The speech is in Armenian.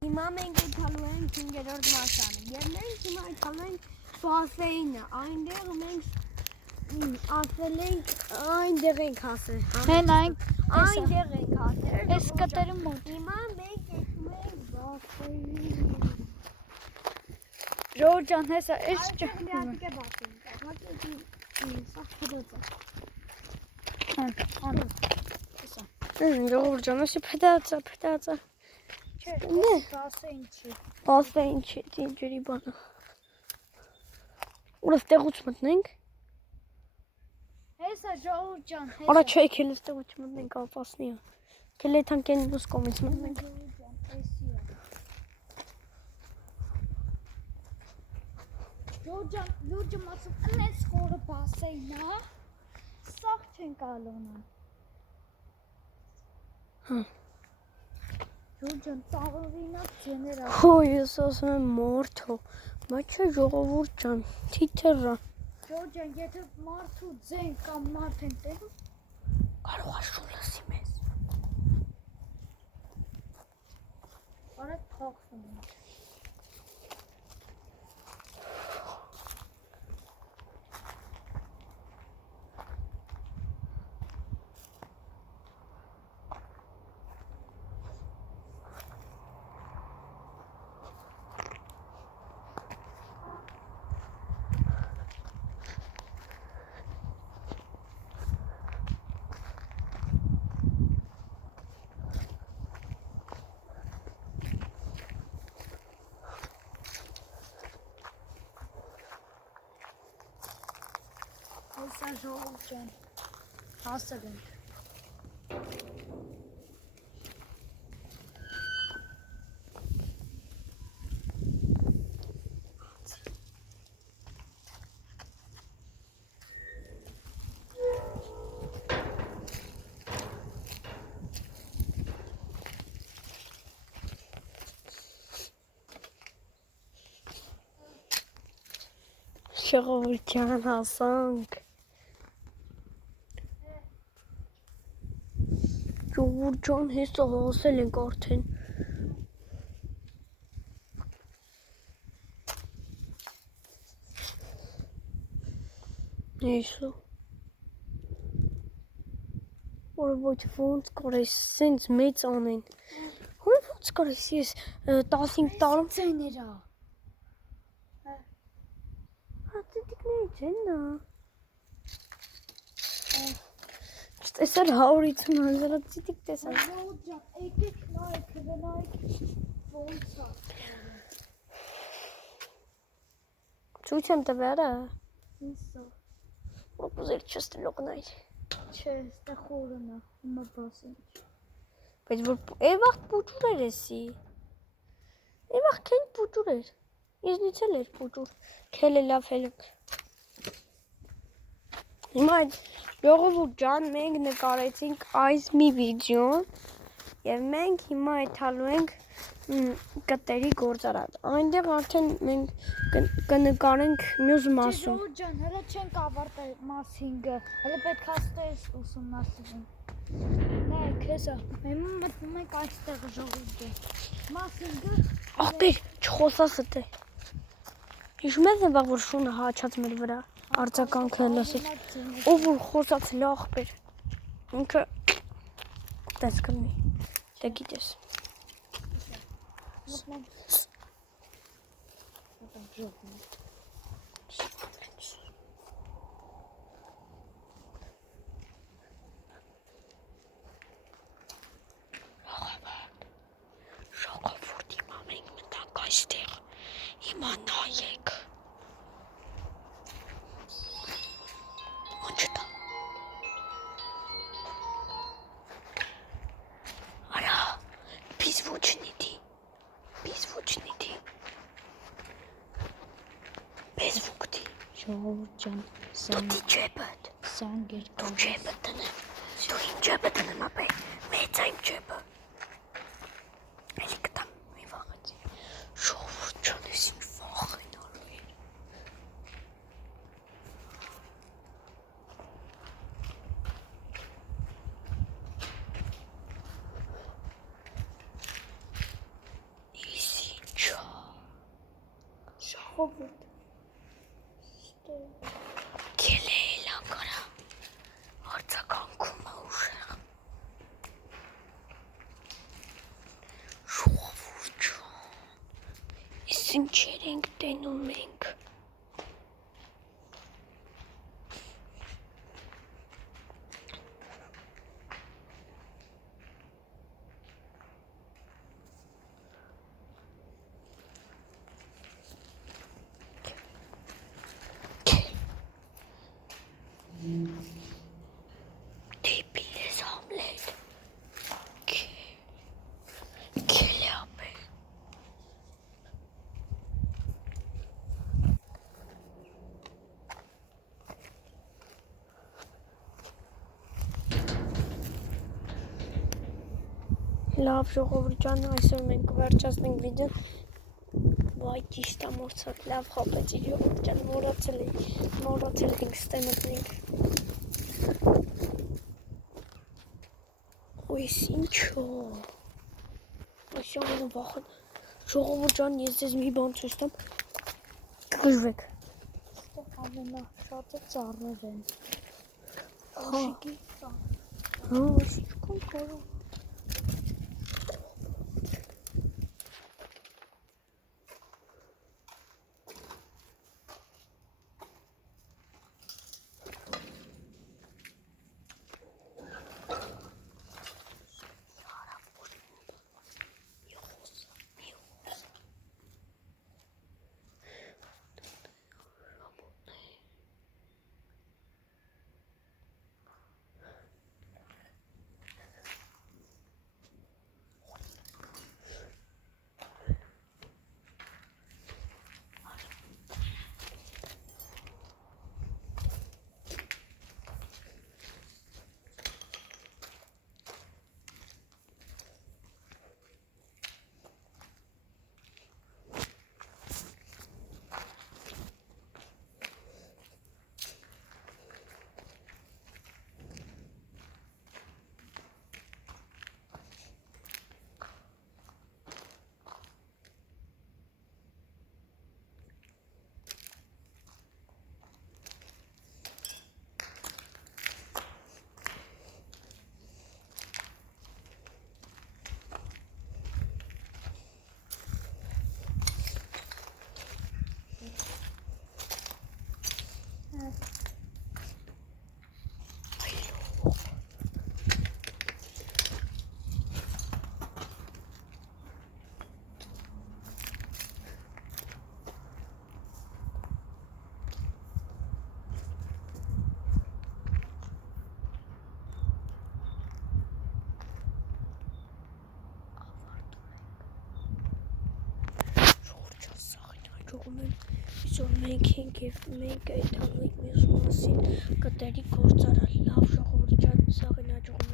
Հիմա մենք այդալու ենք 5-րդ մասանը, և մենք հիմա այդալու ենք բասեինը, այնտեղ մենք ասել ենք, այնտեղ ենք ասել, այնտեղ ենք ասել, Ես կտերում մոտ, հիմա մենք եկում ենք բասեին, Ժողովուրդ ջան, հեսա, ես այդտեղ լիատիկ է բասեին, սաղ փդոցը, ժողովուրդ ջան, ասի փդացա, Բասեին չի, ջրի բանը։ Ուր ստեղուց մտնենք։ Հեսա ժողովուրդ ջան, Արա չէ, քել ստեղուց մտնենք ապասնի։ Քել էթան կեն դուս կոմից մտնենք։ Ժողովուրդ ջան, լուրջը մասում ընես խորը բասեինա, սաղ չեն կալոնան։ Ժողովուրդ ջան, ծաղրինակ ձեներ ա։ Հո, ես ասում եմ մարդո, բայց չէ ժողովուրդ ջան, թիթեռա։ Ժողովուրդ ջան, եթե մարդու ձեն կամ մարդ են տեղում, կարող է շուն լսի մեզ։ արդ փախվում ենք։ Հեսա ժողովուրդ ջան, հասել ենք։ Ժողովուրդ ջան, հասանք։ Ժողովուրդ ջան, հեսա հասել ենք արդեն։ Հեսա։ Որ ոչ ոնց կարես սենց մեծ անեն։ Ոնց կարես ես 15 տարում Ձեներ ա։ Հատիտիկների չեն նա։ Չտեսար 150 հազարը ծիտիկ տեսար։ Ժողովուրդ ջան, եկեք նայեք, գնայեք ոնց ա։ Ցույց եմ տվերը։ Հեսա։ Որ ուզեր չստլողնայր։ Չէ, ստե խորն ա, հիմա բասեն։ Բայց որ էվաղ պուճուր էր էսի։ Էվաղ կեն պուճուր էր։ Իզնից էլ էր պուճուր։ Քել է լավ հելք։ Հիմա այդ ժողովուրդ ջան, մենք նկարեցինք այս մի վիդեոն և մենք հիմա այդալու ենք կտերի գործարան։ Այնտեղ արդեն մենք կնկարենք մյուս մասում։ Ժողովուրդ ջան, հələ չենք ավարտել մաս 5-ը, հələ պետք է ստես ուսումնասիրենք։ Նայեք, հեսա, հիմա մտնում ենք այստեղ ժողովուրդ ջան։ Մաս 5-ը Աղբեր, չխոսաս ըտե։ Հիշում ես նվաղ, որ շունը հաչած մեր վրա, արձականքը լսեց, ով որ խոսաց լա աղբեր, ինքը տես կրնի, դե գիտես։ Ժողովուրդ հիմա մենք մտանք այստեղ, հիմա նայեք։ Ոնչտա։ Արա, պիս ոչ նիդի, bez վուկտի։ Ժողովուրդ ջան, Դու ջեբդ, սանգեր դու ջեբդ տնեմ, դու իմ ջեբը տնեմ ապե, մեծ այմ ջեբը։ Էլի կտամ մի վաղացի, ժողովուրդ ջան, ես ինչ վաղ են արու էր։ ժողովուրդ։ Քելելա կարա։ Հարցականքում է ուշեղ։ Ժողովուրդ ջան։ Իսկ ինչեր ենք տենում ենք։ Դեպի ես Համլետ։ Քել է ապել։ Լավ ժողովուրդ ջան, այսօր մենք կվերջացնենք վիդեոն։ Վայ ճիշտ է մորցակ, լավ խապեց իր ժողովուրդ ջան, մորացել ենք ստեմտնենք։ Ոյս ինչո։ Այսյա ամենը վախն։ Ժողովուրդ ջան, ես ձեզ մի բան ցույց տամ։ Կգժվեք։ Ստեղ ամենաշատը ծառեր են։ Հա, Աշիկի ծառ։ հա, ինչքան կարող։ Այսօր մենք ենք և մենք այդ համլիկ մյուս մասին կտերի գործարալ, լավ ժողովուրդ ջան, սաղին աջողում